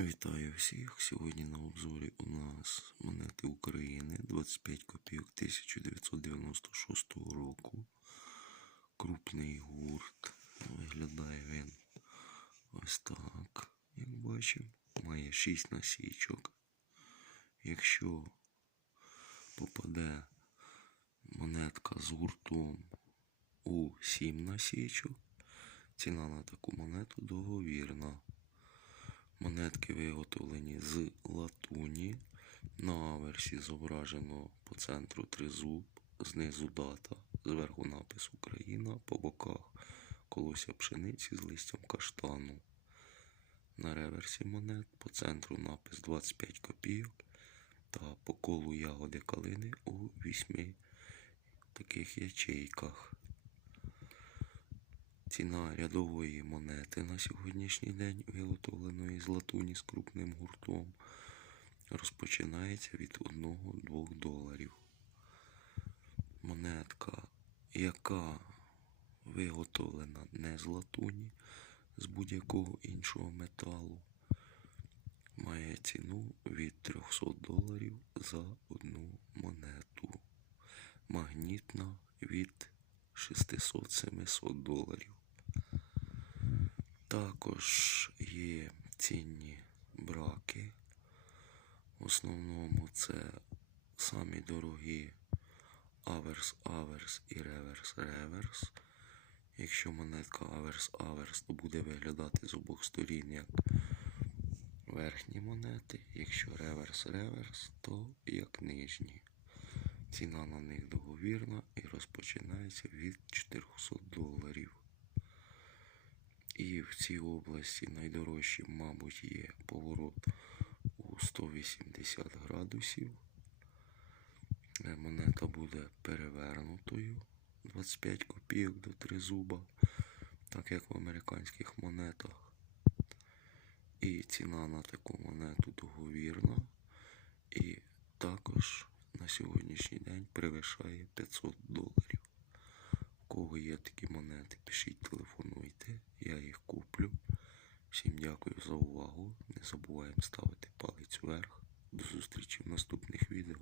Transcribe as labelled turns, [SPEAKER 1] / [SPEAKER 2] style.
[SPEAKER 1] Вітаю всіх! Сьогодні на обзорі у нас монети України 25 копійок 1996 року. Крупний гурт. Виглядає він ось так, як бачимо. Має 6 насічок. Якщо попаде монетка з гуртом у 7 насічок, ціна на таку монету договірна. Монетки виготовлені з латуні. На аверсі зображено по центру тризуб, знизу дата, зверху напис Україна, по боках колося пшениці з листям каштану. На реверсі монет по центру напис 25 копійок та по колу ягоди калини у вісьми таких ячейках. Ціна рядової монети на сьогоднішній день, виготовленої з латуні з крупним гуртом, розпочинається від 1-2 доларів. Монетка, яка виготовлена не з латуні, з будь-якого іншого металу, має ціну від 300 доларів за одну монету. Магнітна від 600-700 доларів. Також є цінні браки. В основному це самі дорогі аверс аверс і реверс реверс. Якщо монетка аверс аверс, то буде виглядати з обох сторін як верхні монети. Якщо реверс реверс, то як нижні. Ціна на них договірна і розпочинається від 400 доларів. І в цій області найдорожчим, мабуть, є поворот у 180 градусів. Е, Монета буде перевернутою 25 копійок до тризуба, так як в американських монетах. І ціна на таку монету договірна. І також на сьогоднішній день перевищає 500 доларів. У кого є такі монети, пишіть, телефонуйте, я їх куплю. Всім дякую за увагу. Не забуваємо ставити палець вверх. До зустрічі в наступних відео.